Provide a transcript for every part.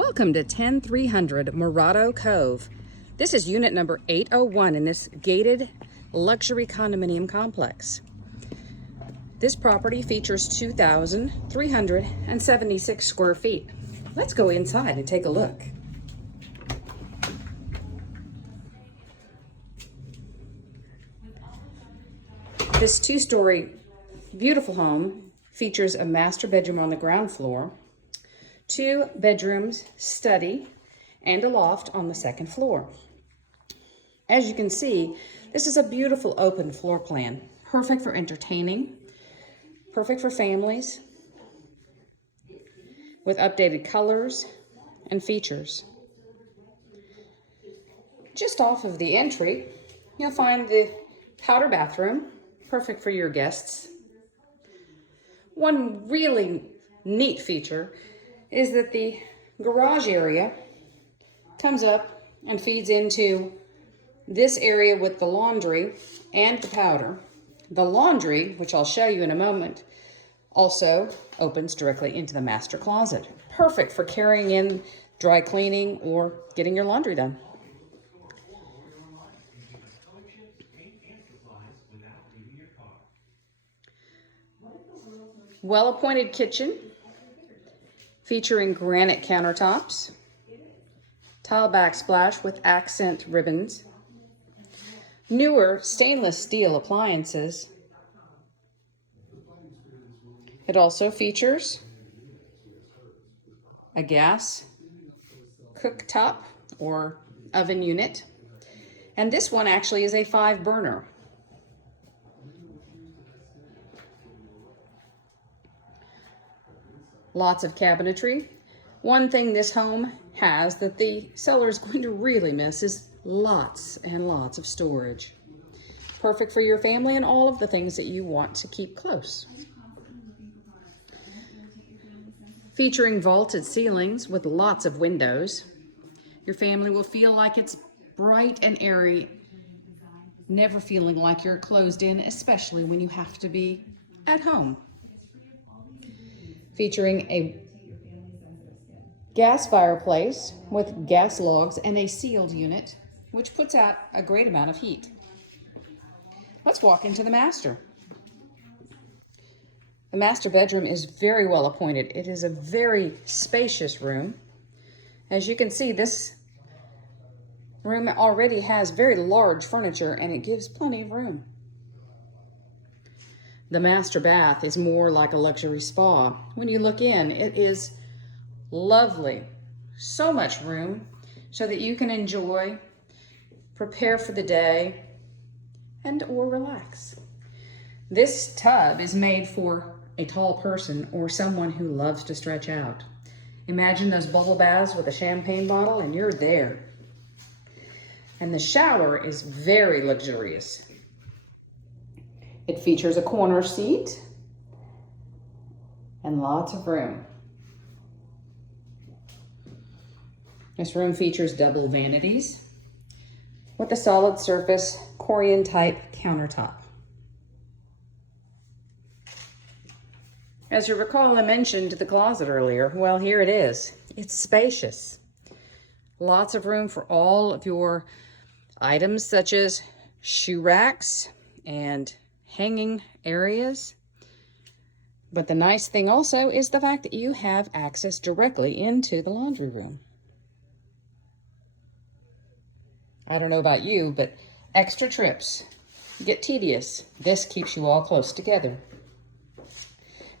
Welcome to 10300 Morado Cove. This is unit number 801 in this gated luxury condominium complex. This property features 2,376 square feet. Let's go inside and take a look. This two-story beautiful home features a master bedroom on the ground floor, 2 bedrooms, study, and a loft on the second floor. As you can see, this is a beautiful open floor plan, perfect for entertaining, perfect for families, with updated colors and features. Just off of the entry, you'll find the powder bathroom, perfect for your guests. One really neat feature is that the garage area comes up and feeds into this area with the laundry and the powder. The laundry, which I'll show you in a moment, also opens directly into the master closet. Perfect for carrying in dry cleaning or getting your laundry done. Well-appointed kitchen featuring granite countertops, tile backsplash with accent ribbons, newer stainless steel appliances. It also features a gas cooktop or oven unit, and this one actually is a 5-burner. Lots of cabinetry. One thing this home has that the seller is going to really miss is lots and lots of storage. Perfect for your family and all of the things that you want to keep close. Featuring vaulted ceilings with lots of windows. Your family will feel like it's bright and airy, never feeling like you're closed in, especially when you have to be at home. Featuring a gas fireplace with gas logs and a sealed unit, which puts out a great amount of heat. Let's walk into the master. The master bedroom is very well appointed. It is a very spacious room. As you can see, this room already has very large furniture and it gives plenty of room. The master bath is more like a luxury spa. When you look in, it is lovely. So much room so that you can enjoy, prepare for the day, and or relax. This tub is made for a tall person or someone who loves to stretch out. Imagine those bubble baths with a champagne bottle and you're there. And the shower is very luxurious. It features a corner seat and lots of room. This room features double vanities with a solid surface Corian type countertop. As you recall, I mentioned the closet earlier. Well, here it is. It's spacious. Lots of room for all of your items such as shoe racks and hanging areas. But the nice thing also is the fact that you have access directly into the laundry room. I don't know about you, but extra trips get tedious. This keeps you all close together.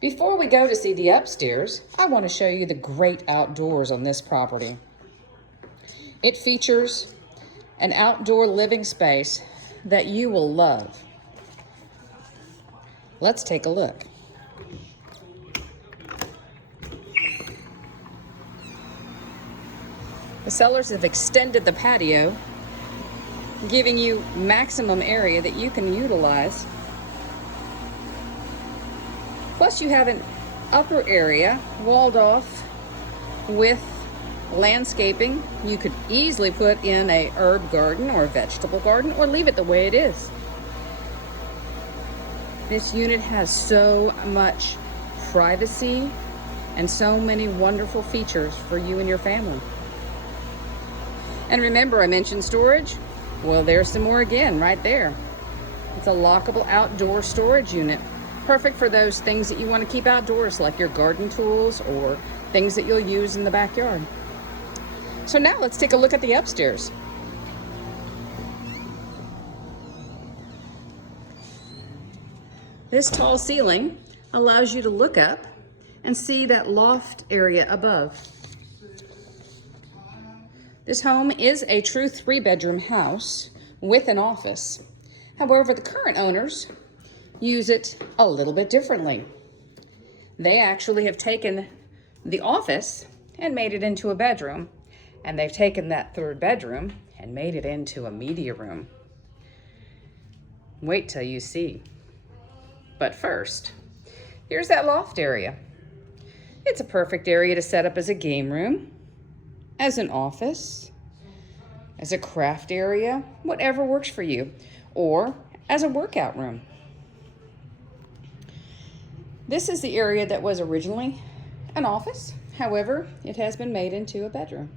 Before we go to see the upstairs, I want to show you the great outdoors on this property. It features an outdoor living space that you will love. Let's take a look. The sellers have extended the patio, giving you maximum area that you can utilize. Plus you have an upper area walled off with landscaping. You could easily put in a herb garden or a vegetable garden or leave it the way it is. This unit has so much privacy and so many wonderful features for you and your family. And remember, I mentioned storage. Well, there's some more again right there. It's a lockable outdoor storage unit, perfect for those things that you want to keep outdoors, like your garden tools or things that you'll use in the backyard. So now let's take a look at the upstairs. This tall ceiling allows you to look up and see that loft area above. This home is a true 3-bedroom house with an office. However, the current owners use it a little bit differently. They actually have taken the office and made it into a bedroom, and they've taken that 3rd bedroom and made it into a media room. Wait till you see. But first, here's that loft area. It's a perfect area to set up as a game room, as an office, as a craft area, whatever works for you, or as a workout room. This is the area that was originally an office. However, it has been made into a bedroom.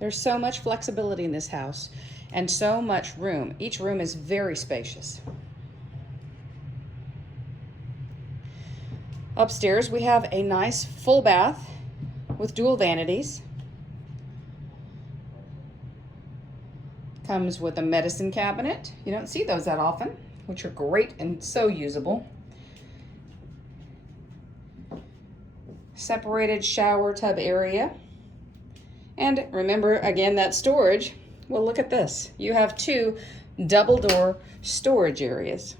There's so much flexibility in this house and so much room. Each room is very spacious. Upstairs, we have a nice full bath with dual vanities. Comes with a medicine cabinet. You don't see those that often, which are great and so usable. Separated shower tub area. And remember, again, that storage. Well, look at this. You have 2 double door storage areas.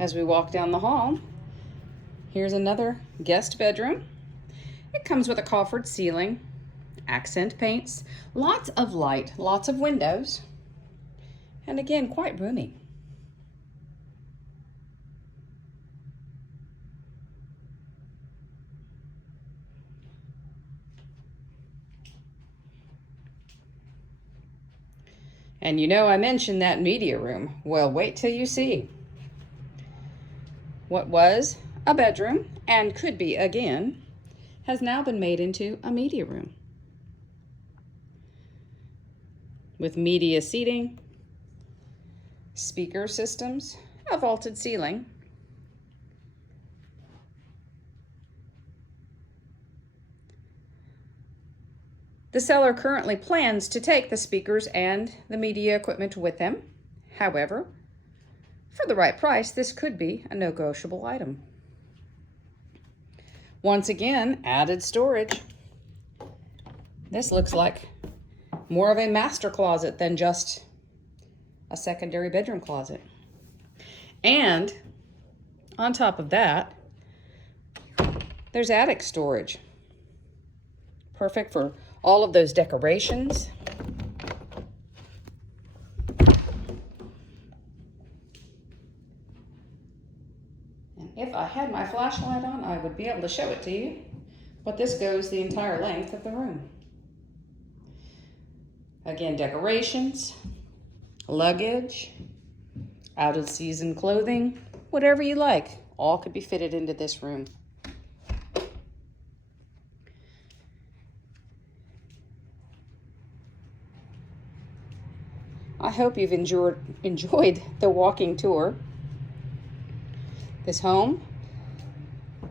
As we walk down the hall, here's another guest bedroom. It comes with a coffered ceiling, accent paints, lots of light, lots of windows, and again, quite roomy. And you know I mentioned that media room. Well, wait till you see. What was a bedroom, and could be again, has now been made into a media room. With media seating, speaker systems, a vaulted ceiling, the seller currently plans to take the speakers and the media equipment with them. However, for the right price, this could be a negotiable item. Once again, added storage. This looks like more of a master closet than just a secondary bedroom closet. And on top of that, there's attic storage. Perfect for all of those decorations. If I had my flashlight on, I would be able to show it to you, but this goes the entire length of the room. Again, decorations, luggage, out of season clothing, whatever you like, all could be fitted into this room. I hope you've enjoyed the walking tour. This home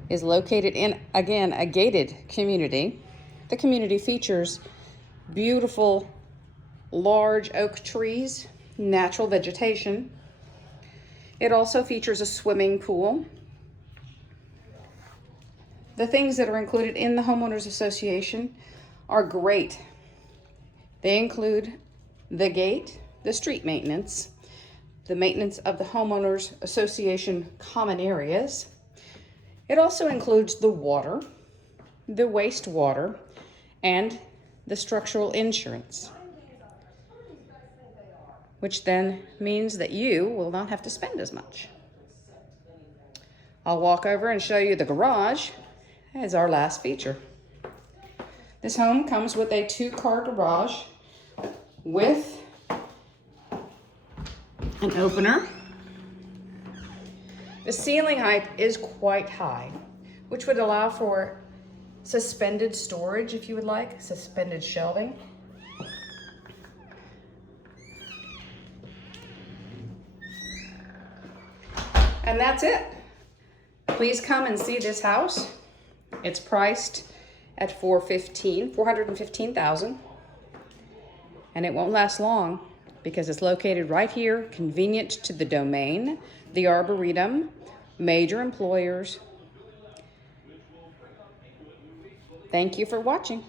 is located in, again, a gated community. The community features beautiful large oak trees, natural vegetation. It also features a swimming pool. The things that are included in the Homeowners Association are great. They include the gate, the street maintenance, the maintenance of the Homeowners Association common areas. It also includes the water, the wastewater, and the structural insurance, which then means that you will not have to spend as much. I'll walk over and show you the garage as our last feature. This home comes with a 2-car garage with an opener. The ceiling height is quite high, which would allow for suspended storage if you would like, suspended shelving. And that's it. Please come and see this house. It's priced at $415,000, and it won't last long because it's located right here, convenient to the domain, the Arboretum, major employers. Thank you for watching.